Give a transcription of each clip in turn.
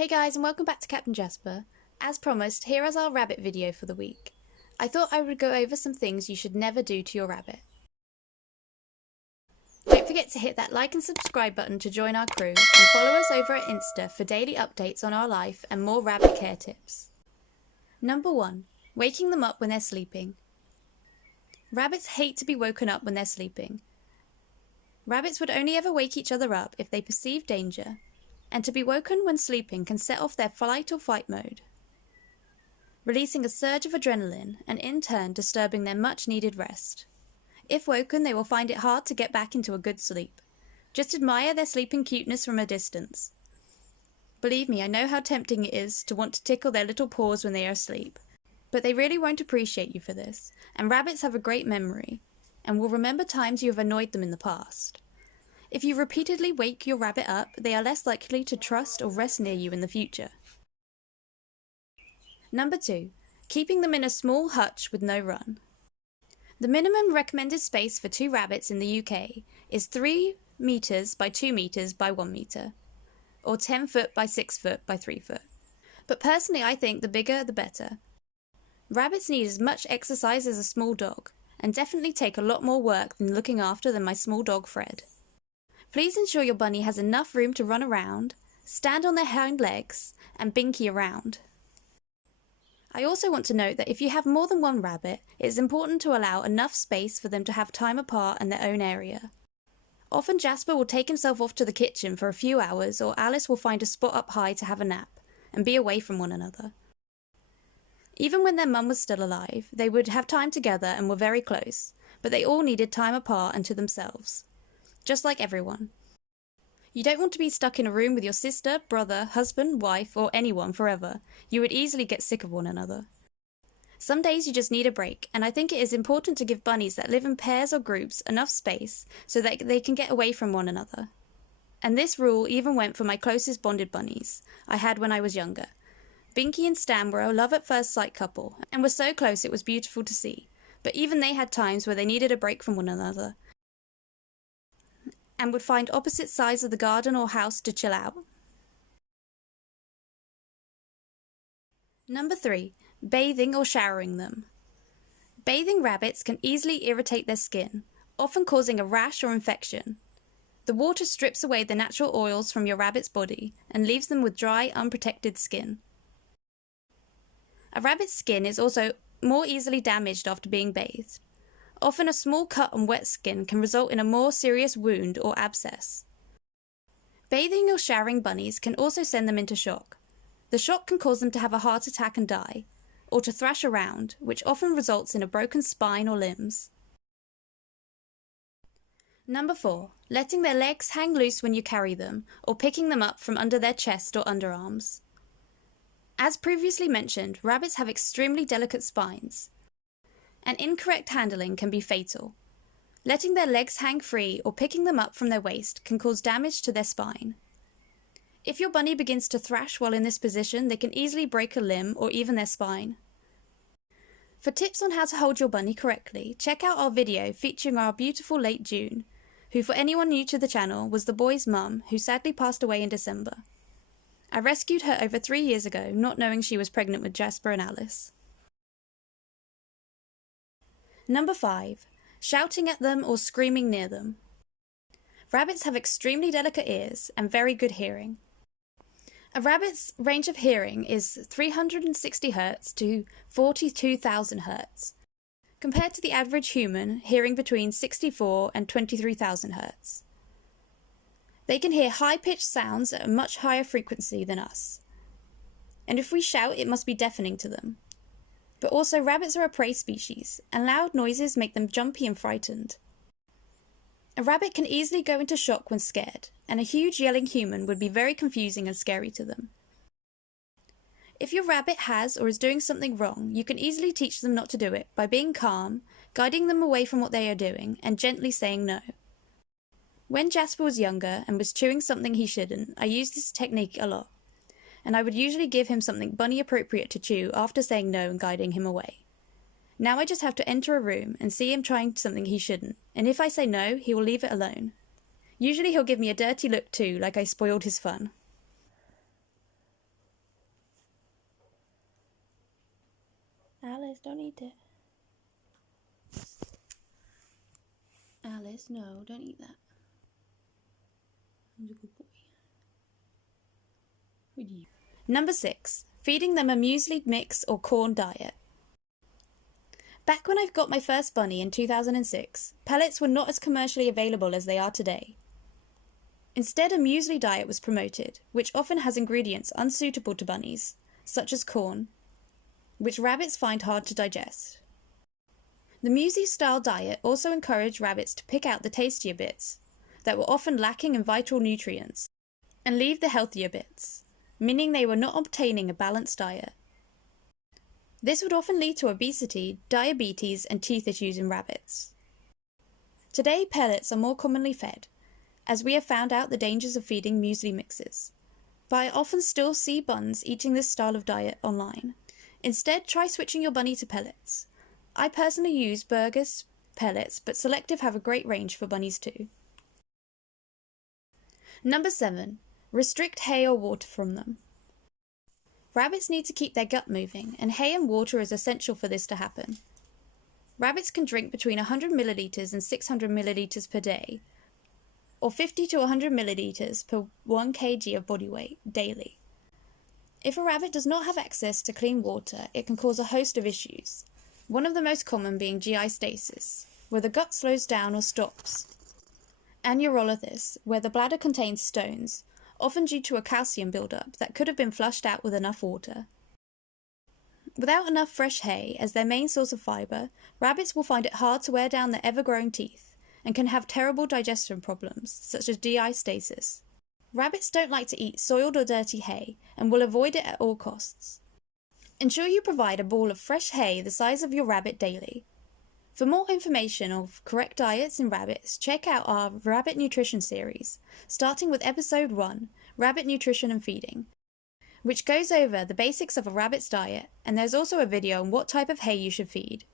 Hey guys, and welcome back to Captain Jasper. As promised, here is our rabbit video for the week. I thought I would go over some things you should never do to your rabbit. Don't forget to hit that like and subscribe button to join our crew, and follow us over at Insta for daily updates on our life and more rabbit care tips. Number 1. Waking them up when they're sleeping. Rabbits hate to be woken up when they're sleeping. Rabbits would only ever wake each other up if they perceive danger, and to be woken when sleeping can set off their flight or fight mode, releasing a surge of adrenaline and in turn disturbing their much needed rest. If woken, they will find it hard to get back into a good sleep. Just admire their sleeping cuteness from a distance. Believe me, I know how tempting it is to want to tickle their little paws when they are asleep, but they really won't appreciate you for this, and rabbits have a great memory and will remember times you have annoyed them in the past. If you repeatedly wake your rabbit up, they are less likely to trust or rest near you in the future. Number 2. Keeping them in a small hutch with no run. The minimum recommended space for 2 rabbits in the UK is 3 meters by 2 meters by 1 meter, or 10 foot by 6 foot by 3 foot. But personally, I think the bigger the better. Rabbits need as much exercise as a small dog, and definitely take a lot more work than looking after than my small dog Fred. Please ensure your bunny has enough room to run around, stand on their hind legs, and binky around. I also want to note that if you have more than one rabbit, it is important to allow enough space for them to have time apart in their own area. Often Jasper will take himself off to the kitchen for a few hours, or Alice will find a spot up high to have a nap, and be away from one another. Even when their mum was still alive, they would have time together and were very close, but they all needed time apart and to themselves. Just like everyone. You don't want to be stuck in a room with your sister, brother, husband, wife, or anyone forever. You would easily get sick of one another. Some days you just need a break, and I think it is important to give bunnies that live in pairs or groups enough space so that they can get away from one another. And this rule even went for my closest bonded bunnies I had when I was younger. Binky and Stan were a love at first sight couple, and were so close it was beautiful to see, but even they had times where they needed a break from one another, and would find opposite sides of the garden or house to chill out. Number 3. Bathing or showering them. Bathing rabbits can easily irritate their skin, often causing a rash or infection. The water strips away the natural oils from your rabbit's body and leaves them with dry, unprotected skin. A rabbit's skin is also more easily damaged after being bathed. Often a small cut on wet skin can result in a more serious wound or abscess. Bathing or showering bunnies can also send them into shock. The shock can cause them to have a heart attack and die, or to thrash around, which often results in a broken spine or limbs. Number 4. Letting their legs hang loose when you carry them, or picking them up from under their chest or underarms. As previously mentioned, rabbits have extremely delicate spines, and incorrect handling can be fatal. Letting their legs hang free or picking them up from their waist can cause damage to their spine. If your bunny begins to thrash while in this position, they can easily break a limb or even their spine. For tips on how to hold your bunny correctly, check out our video featuring our beautiful late June, who, for anyone new to the channel, was the boy's mum who sadly passed away in December. I rescued her over 3 years ago, not knowing she was pregnant with Jasper and Alice. Number 5. Shouting at them or screaming near them. Rabbits have extremely delicate ears and very good hearing. A rabbit's range of hearing is 360 Hz to 42,000 Hz, compared to the average human hearing between 64 and 23,000 Hz. They can hear high-pitched sounds at a much higher frequency than us, and if we shout, it must be deafening to them. But also, rabbits are a prey species, and loud noises make them jumpy and frightened. A rabbit can easily go into shock when scared, and a huge yelling human would be very confusing and scary to them. If your rabbit has or is doing something wrong, you can easily teach them not to do it by being calm, guiding them away from what they are doing, and gently saying no. When Jasper was younger and was chewing something he shouldn't, I used this technique a lot, and I would usually give him something bunny appropriate to chew after saying no and guiding him away. Now I just have to enter a room and see him trying something he shouldn't, and if I say no, he will leave it alone. Usually he'll give me a dirty look too, like I spoiled his fun. Alice, don't eat it. Alice, no, don't eat that. I'm a good boy. Number 6. Feeding them a muesli mix or corn diet. Back when I got my first bunny in 2006, pellets were not as commercially available as they are today. Instead, a muesli diet was promoted, which often has ingredients unsuitable to bunnies, such as corn, which rabbits find hard to digest. The muesli-style diet also encouraged rabbits to pick out the tastier bits, that were often lacking in vital nutrients, and leave the healthier bits, meaning they were not obtaining a balanced diet. This would often lead to obesity, diabetes, and teeth issues in rabbits. Today, pellets are more commonly fed, as we have found out the dangers of feeding muesli mixes, but I often still see buns eating this style of diet online. Instead, try switching your bunny to pellets. I personally use Burgess pellets, but Selective have a great range for bunnies too. Number 7. Restrict hay or water from them. Rabbits need to keep their gut moving, and hay and water is essential for this to happen. Rabbits can drink between 100 milliliters and 600 milliliters per day, or 50 to 100 milliliters per 1 kg of body weight daily. If a rabbit does not have access to clean water, it can cause a host of issues, one of the most common being GI stasis, where the gut slows down or stops, and urolithis, where the bladder contains stones, often due to a calcium buildup that could have been flushed out with enough water. Without enough fresh hay as their main source of fibre, rabbits will find it hard to wear down their ever-growing teeth and can have terrible digestion problems, such as GI stasis. Rabbits don't like to eat soiled or dirty hay and will avoid it at all costs. Ensure you provide a ball of fresh hay the size of your rabbit daily. For more information of correct diets in rabbits, check out our Rabbit Nutrition series, starting with Episode 1, Rabbit Nutrition and Feeding, which goes over the basics of a rabbit's diet, and there's also a video on what type of hay you should feed.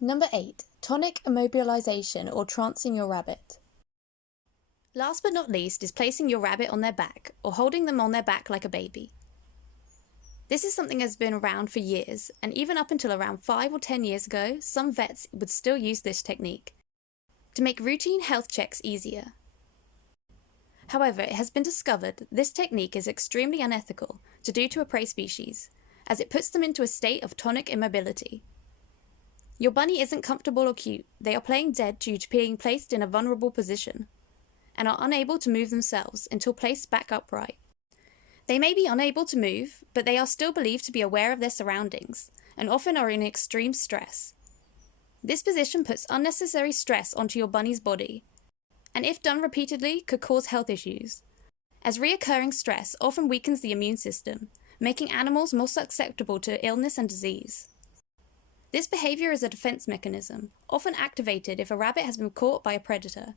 Number 8. Tonic immobilization or trancing your rabbit. Last but not least is placing your rabbit on their back, or holding them on their back like a baby. This is something that has been around for years, and even up until around 5 or 10 years ago, some vets would still use this technique to make routine health checks easier. However, it has been discovered this technique is extremely unethical to do to a prey species, as it puts them into a state of tonic immobility. Your bunny isn't comfortable or cute, they are playing dead due to being placed in a vulnerable position, and are unable to move themselves until placed back upright. They may be unable to move, but they are still believed to be aware of their surroundings, and often are in extreme stress. This position puts unnecessary stress onto your bunny's body, and if done repeatedly, could cause health issues, as reoccurring stress often weakens the immune system, making animals more susceptible to illness and disease. This behavior is a defense mechanism, often activated if a rabbit has been caught by a predator.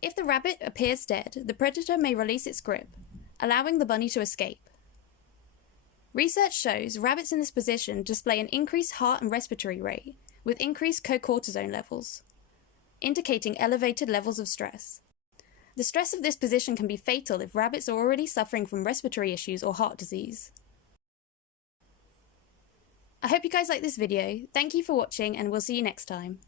If the rabbit appears dead, the predator may release its grip, allowing the bunny to escape. Research shows rabbits in this position display an increased heart and respiratory rate, with increased co-cortisone levels, indicating elevated levels of stress. The stress of this position can be fatal if rabbits are already suffering from respiratory issues or heart disease. I hope you guys like this video. Thank you for watching, and we'll see you next time.